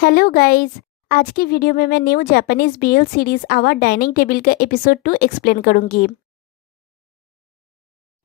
Hello guys. आज की video में मैं new Japanese BL series our dining table का एपिसोड 2 एक्सप्लेन करूंगी।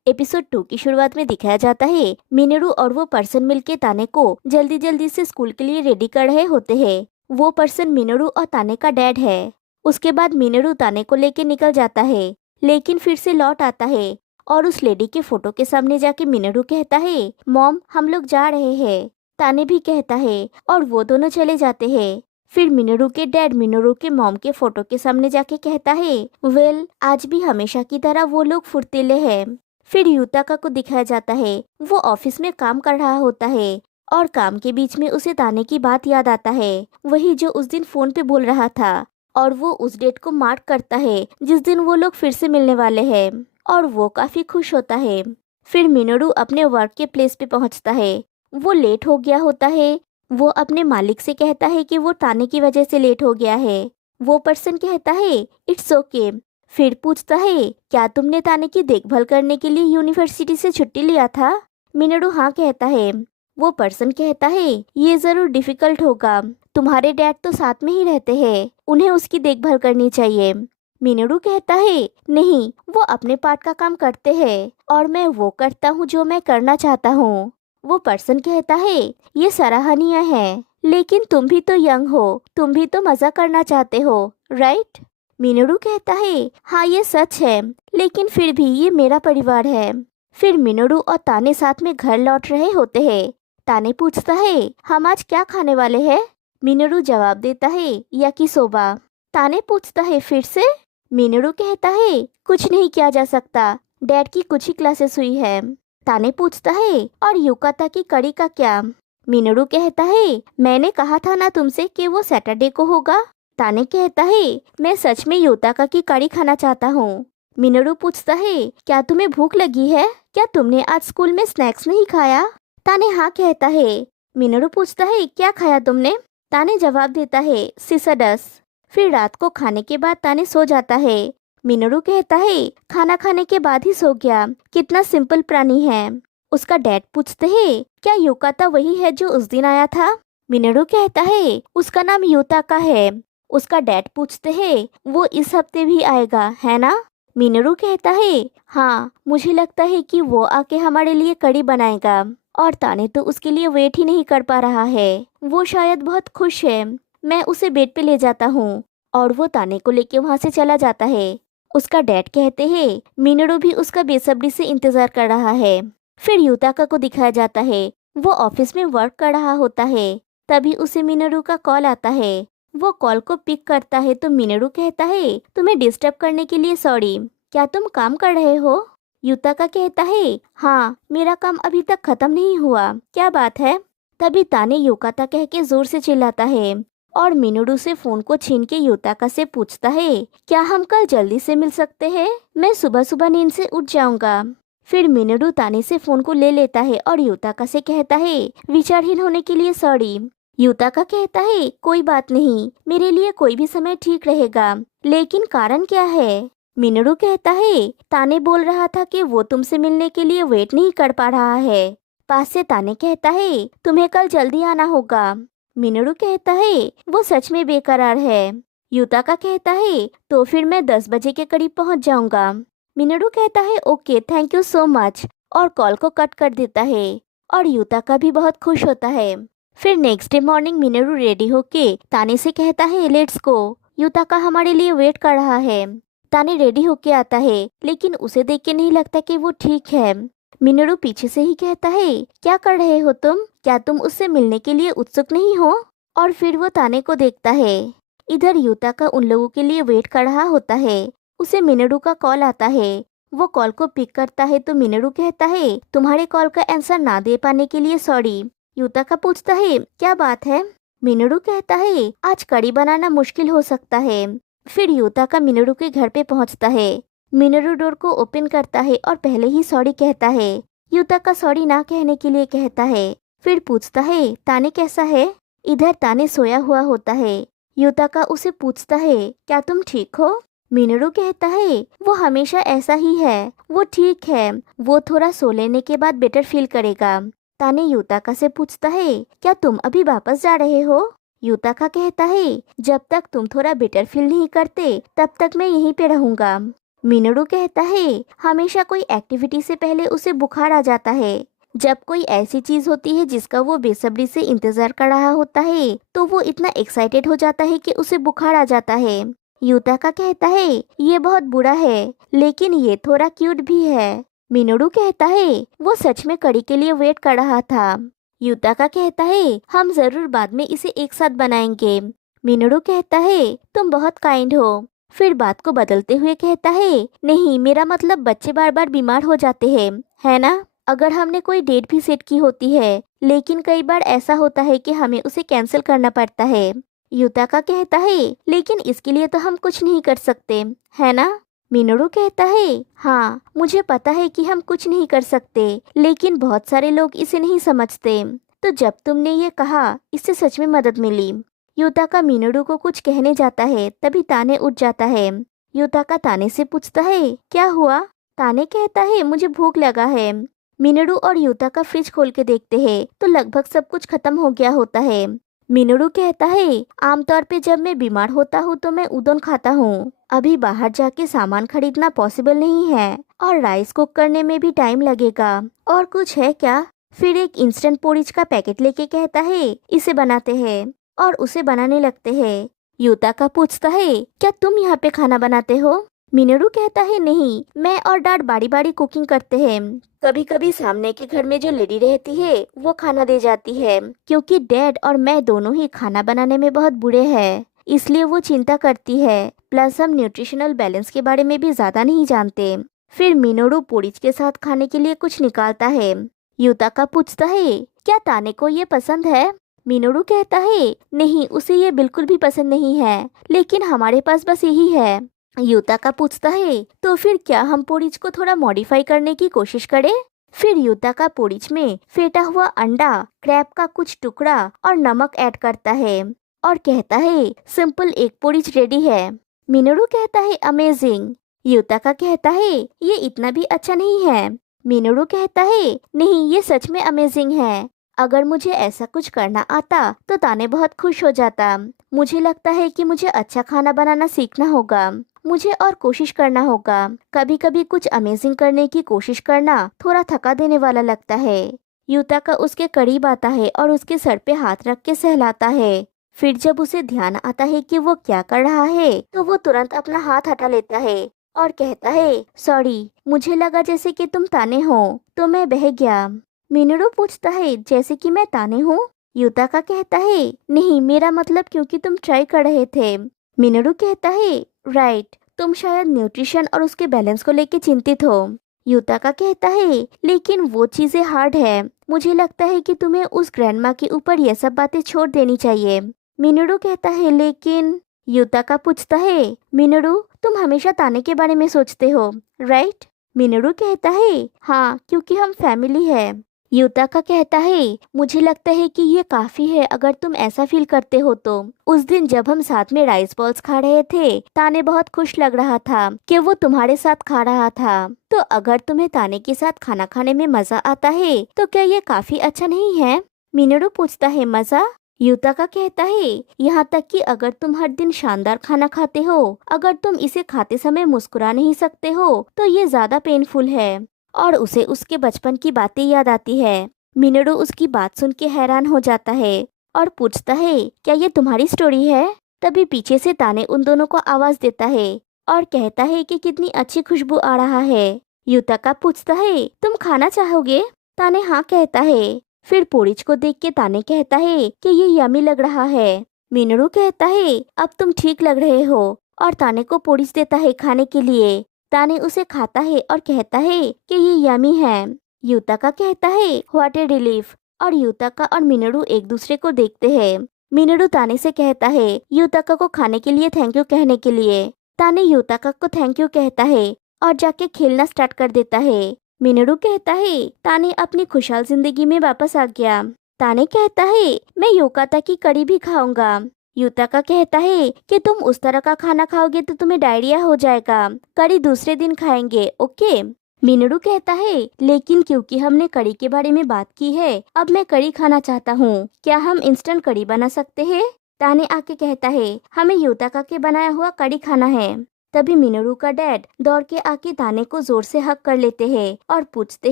एपिसोड 2 की शुरुआत में दिखाया जाता है मिनोरू और वो पर्सन मिलके ताने को जल्दी जल्दी से स्कूल के लिए रेडी कर रहे होते हैं। वो पर्सन मिनोरू और ताने का डैड है। उसके बाद मिनोरू ताने को लेके निकल जाता है, लेकिन फिर से लौट आता है और उस लेडी के फोटो के सामने जाके मिनोरू कहता है, मॉम हम लोग जा रहे हैं। ताने भी कहता है और वो दोनों चले जाते हैं। फिर मिनोरू के डैड मिनोरू के मॉम के फोटो के सामने जाके कहता है, वेल आज भी हमेशा की तरह वो लोग फुर्तीले हैं। फिर युताका को दिखाया जाता है, वो ऑफिस में काम कर रहा होता है और काम के बीच में उसे ताने की बात याद आता है, वही जो उस दिन फोन पे बोल रहा था। और वो उस डेट को मार्क करता है जिस दिन वो लोग फिर से मिलने वाले हैं और वो काफी खुश होता है। फिर मिनोरू अपने वर्क के प्लेस पे पहुंचता है। वो लेट हो गया होता है। वो अपने मालिक से कहता है कि वो ताने की वजह से लेट हो गया है। वो पर्सन कहता है इट्स ओके। फिर पूछता है, क्या तुमने ताने की देखभाल करने के लिए यूनिवर्सिटी से छुट्टी लिया था? मिनोरू हाँ कहता है। वो पर्सन कहता है, ये जरूर डिफिकल्ट होगा, तुम्हारे डैड तो साथ में ही रहते हैं, उन्हें उसकी देखभाल करनी चाहिए। मिनोरू कहता है, नहीं वो अपने पार्ट का काम करते हैं और मैं वो करता हूँ जो मैं करना चाहता हूँ। वो पर्सन कहता है, ये सराहनीय है, लेकिन तुम भी तो यंग हो, तुम भी तो मजा करना चाहते हो, राइट? मिनोरू कहता है, हाँ ये सच है, लेकिन फिर भी ये मेरा परिवार है। फिर मिनोरू और ताने साथ में घर लौट रहे होते हैं। ताने पूछता है, हम आज क्या खाने वाले हैं? मिनोरू जवाब देता है, याकिसोबा। ताने पूछता है फिर से? मिनोरू कहता है, कुछ नहीं किया जा सकता, डैड की कुछ ही क्लासेस हुई है। ताने पूछता है, और युकाता की कड़ी का क्या? मिनोरू कहता है, मैंने कहा था ना तुमसे कि वो सैटरडे को होगा। ताने कहता है, मैं सच में युताका की कड़ी खाना चाहता हूँ। मिनोरू पूछता है, क्या तुम्हें भूख लगी है? क्या तुमने आज स्कूल में स्नैक्स नहीं खाया? ताने हाँ कहता है। मिनोरू पूछता है, क्या खाया तुमने? ताने जवाब देता है, सिसडस। फिर रात को खाने के बाद ताने सो जाता है। मिनोरू कहता है, खाना खाने के बाद ही सो गया, कितना सिंपल प्राणी है। उसका डैड पूछते हैं, क्या युकाता वही है जो उस दिन आया था? मिनोरू कहता है, उसका नाम युताका है। उसका डैड पूछते हैं, वो इस हफ्ते भी आएगा है ना? मिनोरू कहता है, हाँ मुझे लगता है कि वो आके हमारे लिए कड़ी बनाएगा। और ताने तो उसके लिए वेट ही नहीं कर पा रहा है, वो शायद बहुत खुश है। मैं उसे बेड पे ले जाता हूँ। और वो ताने को लेके वहाँ से चला जाता है। उसका डैड कहते हैं, मिनोरू भी उसका बेसब्री से इंतजार कर रहा है। फिर युताका को दिखाया जाता है, वो ऑफिस में वर्क कर रहा होता है। तभी उसे मिनोरू का कॉल आता है। वो कॉल को पिक करता है तो मिनोरू कहता है, तुम्हें डिस्टर्ब करने के लिए सॉरी, क्या तुम काम कर रहे हो? युताका कहता है, हाँ मेरा काम अभी तक खत्म नहीं हुआ, क्या बात है? तभी ताने युकाता कह के जोर से चिल्लाता है और मिनोरू से फोन को छीन के युताका से पूछता है, क्या हम कल जल्दी से मिल सकते हैं? मैं सुबह सुबह नींद से उठ जाऊंगा। फिर मिनोरू ताने से फोन को ले लेता है और युताका से कहता है, विचारहीन होने के लिए सॉरी। युताका कहता है, कोई बात नहीं, मेरे लिए कोई भी समय ठीक रहेगा, लेकिन कारण क्या है? मिनोरू कहता है, ताने बोल रहा था कि वो तुमसे मिलने के लिए वेट नहीं कर पा रहा है। पास से ताने कहता है, तुम्हें कल जल्दी आना होगा। मिनोरू कहता है, वो सच में बेकरार है। युताका कहता है, तो फिर मैं 10 बजे के करीब पहुंच जाऊंगा। मिनोरू कहता है, okay thank you so much, और कॉल को कट कर देता है। और युताका भी बहुत खुश होता है। फिर next day morning Minoru ready होके ताने से कहता है, लेट्स गो, युताका हमारे लिए वेट कर रहा है। ताने रेडी होके आता है, लेकिन उसे देख के नहीं लगता कि वो ठीक है। मिनोरू पीछे से ही कहता है, क्या कर रहे हो तुम? क्या तुम उससे मिलने के लिए उत्सुक नहीं हो? और फिर वो ताने को देखता है। इधर युताका उन लोगों के लिए वेट कर रहा होता है। उसे मिनोरू का कॉल आता है। वो कॉल को पिक करता है तो मिनोरू कहता है, तुम्हारे कॉल का आंसर ना दे पाने के लिए सॉरी। युताका पूछता है, क्या बात है? मिनोरू कहता है, आज कड़ी बनाना मुश्किल हो सकता है। फिर युताका मिनोरू के घर पे पहुंचता है। मिनोरू डोर को ओपन करता है और पहले ही सॉरी कहता है। युताका सॉरी ना कहने के लिए कहता है। फिर पूछता है, ताने कैसा है? इधर ताने सोया हुआ होता है। युताका उसे पूछता है, क्या तुम ठीक हो? मिनोरू कहता है, वो हमेशा ऐसा ही है, वो ठीक है, वो थोड़ा सो लेने के बाद बेटर फील करेगा। ताने युताका से पूछता है, क्या तुम अभी वापस जा रहे हो? युताका कहता है जब तक तुम थोड़ा बेटर फील नहीं करते तब तक मैं यहीं पे रहूंगा। मिनोरू कहता है हमेशा कोई एक्टिविटी से पहले उसे बुखार आ जाता है। जब कोई ऐसी चीज होती है जिसका वो बेसब्री से इंतजार कर रहा होता है तो वो इतना एक्साइटेड हो जाता है कि उसे बुखार आ जाता है। युताका कहता है ये बहुत बुरा है लेकिन ये थोड़ा क्यूट भी है। मिनोरू कहता है वो सच में कड़ी के लिए वेट कर रहा था। युताका कहता है हम जरूर बाद में इसे एक साथ बनाएंगे। मिनोरू कहता है तुम बहुत काइंड हो। फिर बात को बदलते हुए कहता है नहीं, मेरा मतलब बच्चे बार बार बीमार हो जाते हैं, है ना? अगर हमने कोई डेट भी सेट की होती है लेकिन कई बार ऐसा होता है कि हमें उसे कैंसिल करना पड़ता है। युताका कहता है लेकिन इसके लिए तो हम कुछ नहीं कर सकते, है ना? मिनोरू कहता है हाँ मुझे पता है कि हम कुछ नहीं कर सकते लेकिन बहुत सारे लोग इसे नहीं समझते। तो जब तुमने ये कहा इससे सच में मदद मिली। युताका मिनोरू को कुछ कहने जाता है तभी ताने उठ जाता है। युताका ताने से पूछता है क्या हुआ? ताने कहता है मुझे भूख लगा है। मिनोरू और युताका फ्रिज खोल के देखते हैं तो लगभग सब कुछ खत्म हो गया होता है। मिनोरू कहता है आमतौर पे जब मैं बीमार होता हूँ तो मैं उदोन खाता हूँ। अभी बाहर जाके सामान खरीदना पॉसिबल नहीं है और राइस कुक करने में भी टाइम लगेगा। और कुछ है क्या? फिर एक इंस्टेंट पोरिज का पैकेट लेके कहता है इसे बनाते हैं और उसे बनाने लगते हैं। युताका पूछता है क्या तुम यहाँ पे खाना बनाते हो? मिनोरू कहता है नहीं, मैं और डैड बारी बारी कुकिंग करते हैं। कभी कभी सामने के घर में जो लेडी रहती है वो खाना दे जाती है क्योंकि डैड और मैं दोनों ही खाना बनाने में बहुत बुरे हैं, इसलिए वो चिंता करती है। प्लस हम न्यूट्रिशनल बैलेंस के बारे में भी ज्यादा नहीं जानते। फिर मिनोरू पोरिज के साथ खाने के लिए कुछ निकालता है। युताका पूछता है क्या ताने को ये पसंद है? मिनोरू कहता है नहीं, उसे ये बिल्कुल भी पसंद नहीं है लेकिन हमारे पास बस यही है। युताका पूछता है तो फिर क्या हम पोरिज को थोड़ा मॉडिफाई करने की कोशिश करें? फिर युताका पोरिज में फेटा हुआ अंडा, क्रैब का कुछ टुकड़ा और नमक ऐड करता है और कहता है सिंपल एग पोरिज रेडी है। मिनोरू कहता है अमेजिंग। युताका कहता है ये इतना भी अच्छा नहीं है। मिनोरू कहता है नहीं, ये सच में अमेजिंग है। अगर मुझे ऐसा कुछ करना आता तो ताने बहुत खुश हो जाता। मुझे लगता है कि मुझे अच्छा खाना बनाना सीखना होगा, मुझे और कोशिश करना होगा। कभी कभी कुछ अमेजिंग करने की कोशिश करना थोड़ा थका देने वाला लगता है। युताका उसके करीब आता है और उसके सर पे हाथ रख के सहलाता है। फिर जब उसे ध्यान आता है कि वो क्या कर रहा है तो वो तुरंत अपना हाथ हटा लेता है और कहता है सॉरी, मुझे लगा जैसे कि तुम ताने हो तो मैं बह गया। मिनोरू पूछता है जैसे कि मैं ताने हूँ? युताका कहता है नहीं, मेरा मतलब क्योंकि तुम ट्राई कर रहे थे। मिनोरू कहता है राइट, तुम शायद न्यूट्रिशन और उसके बैलेंस को लेके चिंतित हो। युताका कहता है लेकिन वो चीजें हार्ड है, मुझे लगता है कि तुम्हें उस ग्रैंडमा के ऊपर ये सब बातें छोड़ देनी चाहिए। मिनोरू कहता है लेकिन। युताका पूछता है मिनोरू तुम हमेशा ताने के बारे में सोचते हो राइट? मिनोरू कहता है हाँ, क्योंकि हम फैमिली है। युताका कहता है मुझे लगता है कि ये काफी है अगर तुम ऐसा फील करते हो तो। उस दिन जब हम साथ में राइस बॉल्स खा रहे थे ताने बहुत खुश लग रहा था कि वो तुम्हारे साथ खा रहा था। तो अगर तुम्हें ताने के साथ खाना खाने में मजा आता है तो क्या ये काफी अच्छा नहीं है? मिनोरू पूछता है मजा? युताका कहता है यहाँ तक कि अगर तुम हर दिन शानदार खाना खाते हो, अगर तुम इसे खाते समय मुस्कुरा नहीं सकते हो तो ये ज्यादा पेनफुल है। और उसे उसके बचपन की बातें याद आती है। मिनोरू उसकी बात सुन के हैरान हो जाता है और पूछता है क्या ये तुम्हारी स्टोरी है? तभी पीछे से ताने उन दोनों को आवाज देता है और कहता है कि कितनी अच्छी खुशबू आ रहा है। युताका पूछता है तुम खाना चाहोगे? ताने हाँ कहता है। फिर पोरिज को देख के ताने कहता है कि ये यमी लग रहा है। मिनोरू कहता है अब तुम ठीक लग रहे हो और ताने को पोरिज देता है खाने के लिए। ताने उसे खाता है और कहता है कि ये यमी है। युताका कहता है व्हाट ए रिलीफ। और युताका और मिनोरू एक दूसरे को देखते हैं। मिनोरू ताने से कहता है युताका को खाने के लिए थैंक यू कहने के लिए। ताने युताका को थैंक यू कहता है और जाके खेलना स्टार्ट कर देता है। मिनोरू कहता है ताने अपनी खुशहाल जिंदगी में वापस आ गया। ताने कहता है मैं योकाता की कड़ी भी खाऊंगा। युताका कहता है कि तुम उस तरह का खाना खाओगे तो तुम्हें डायरिया हो जाएगा, कड़ी दूसरे दिन खाएंगे, ओके? मिनोरू कहता है लेकिन क्योंकि हमने कड़ी के बारे में बात की है अब मैं कड़ी खाना चाहता हूँ, क्या हम इंस्टेंट कड़ी बना सकते हैं? ताने आके कहता है हमें युताका के बनाया हुआ कड़ी खाना है। तभी मिनोरू का डैड दौड़ के आके ताने को जोर से हक कर लेते हैं और पूछते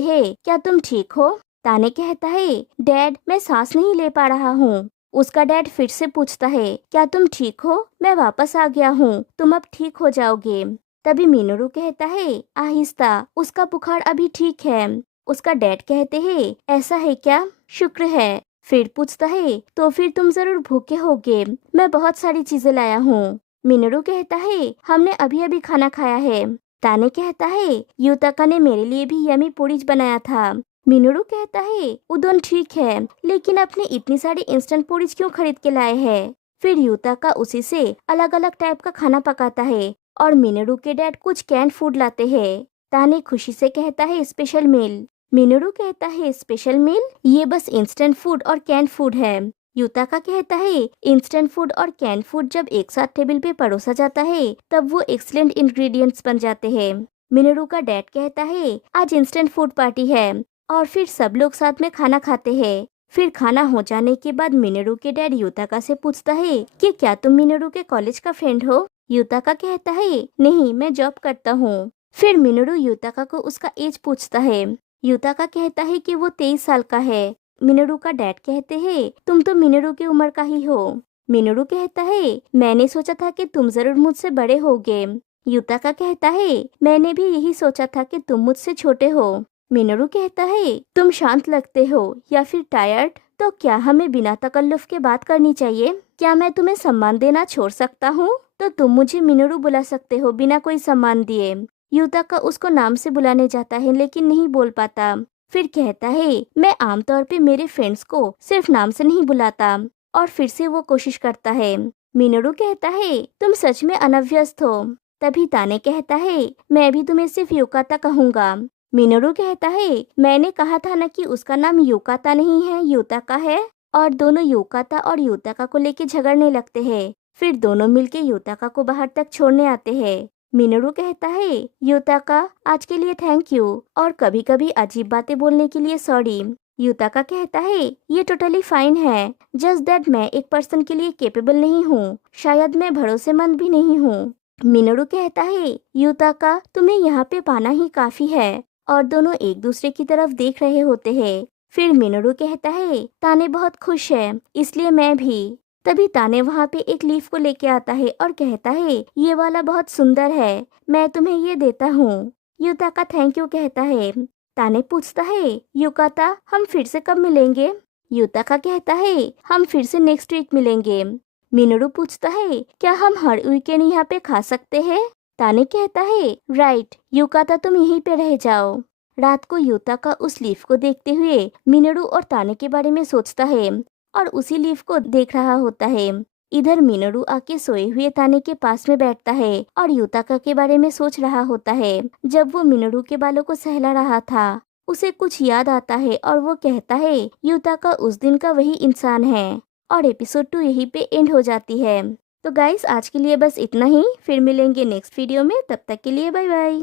हैं क्या तुम ठीक हो। ताने कहता है डैड मैं सांस नहीं ले पा रहा हूँ। उसका डैड फिर से पूछता है क्या तुम ठीक हो, मैं वापस आ गया हूँ, तुम अब ठीक हो जाओगे। तभी मिनोरू कहता है आहिस्ता उसका बुखार अभी ठीक है। उसका डैड कहते हैं ऐसा है क्या, शुक्र है। फिर पूछता है तो फिर तुम जरूर भूखे होगे, मैं बहुत सारी चीजें लाया हूँ। मिनोरू कहता है हमने अभी अभी खाना खाया है। ताने कहता है युताका ने मेरे लिए भी यमी पोरीज बनाया था। मिनोरू कहता है उदोन ठीक है, लेकिन आपने इतनी सारी इंस्टेंट पोरीज क्यों खरीद के लाए हैं। फिर युताका उसी से अलग अलग टाइप का खाना पकाता है और मिनोरू के डैड कुछ कैंड फूड लाते हैं। ताने खुशी से कहता है स्पेशल मील। मिनोरू कहता है स्पेशल मील, ये बस इंस्टेंट फूड और कैंड फूड है। युताका कहता है इंस्टेंट फूड और कैंड फूड जब एक साथ टेबल पे परोसा जाता है तब वो एक्सीलेंट इंग्रेडिएंट्स बन जाते हैं। मिनोरू का डैड कहता है आज इंस्टेंट फूड पार्टी है और फिर सब लोग साथ में खाना खाते हैं। फिर खाना हो जाने के बाद मिनोरू के डैड युताका से पूछता है कि क्या तुम मिनोरू के कॉलेज का फ्रेंड हो। युताका कहता है नहीं, मैं जॉब करता हूँ। फिर मिनोरू युताका को उसका एज पूछता है। युताका कहता है कि वो 23 साल का है। मिनोरू का डैड कहते हैं तुम तो मिनोरू की उम्र का ही हो। मिनोरू कहता है मैंने सोचा था कि तुम जरूर मुझसे बड़े होगे। युताका कहता है मैंने भी यही सोचा था कि तुम मुझसे छोटे हो। मिनोरू कहता है तुम शांत लगते हो या फिर टायर्ड, तो क्या हमें बिना तकल्लुफ के बात करनी चाहिए। क्या मैं तुम्हें सम्मान देना छोड़ सकता हूँ, तो तुम मुझे मिनोरू बुला सकते हो बिना कोई सम्मान दिए। युताका उसको नाम से बुलाने जाता है लेकिन नहीं बोल पाता। फिर कहता है मैं आमतौर पे मेरे फ्रेंड्स को सिर्फ नाम से नहीं बुलाता, और फिर से वो कोशिश करता है। मिनोरू कहता है तुम सच में अनभ्यस्त हो। तभी ताने कहता है मैं भी तुम्हें सिर्फ युकाता कहूँगा। मिनोरू कहता है मैंने कहा था ना कि उसका नाम युकाता नहीं है, युताका है। और दोनों युकाता और युताका को लेके झगड़ने लगते हैं। फिर दोनों मिलके युताका को बाहर तक छोड़ने आते हैं। मिनोरू कहता है युताका आज के लिए थैंक यू और कभी कभी अजीब बातें बोलने के लिए सॉरी। युताका कहता है ये टोटली फाइन है, जस्ट दैट मैं एक पर्सन के लिए केपेबल नहीं हूँ, शायद मैं भरोसेमंद भी नहीं हूँ। मिनोरू कहता है युताका तुम्हें यहाँ पे पाना ही काफी है, और दोनों एक दूसरे की तरफ देख रहे होते हैं। फिर मिनोरू कहता है ताने बहुत खुश है, इसलिए मैं भी। तभी ताने वहाँ पे एक लीफ को लेके आता है और कहता है ये वाला बहुत सुंदर है, मैं तुम्हें ये देता हूँ। युताका थैंक यू कहता है। ताने पूछता है युकाता हम फिर से कब मिलेंगे। युताका कहता है हम फिर से नेक्स्ट वीक मिलेंगे। मिनोरू पूछता है क्या हम हर वीकेंड यहाँ पे खा सकते हैं। ताने कहता है राइट, युकाता तुम यहीं पे रह जाओ। रात को युताका उस लीफ को देखते हुए मिनोरू और ताने के बारे में सोचता है और उसी लीफ को देख रहा होता है। इधर मिनोरू आके सोए हुए ताने के पास में बैठता है और युताका के बारे में सोच रहा होता है। जब वो मिनोरू के बालों को सहला रहा था उसे कुछ याद आता है और वो कहता है युताका उस दिन का वही इंसान है। और एपिसोड 2 यहीं पे एंड हो जाती है। तो गाइस आज के लिए बस इतना ही, फिर मिलेंगे नेक्स्ट वीडियो में, तब तक के लिए बाय बाय।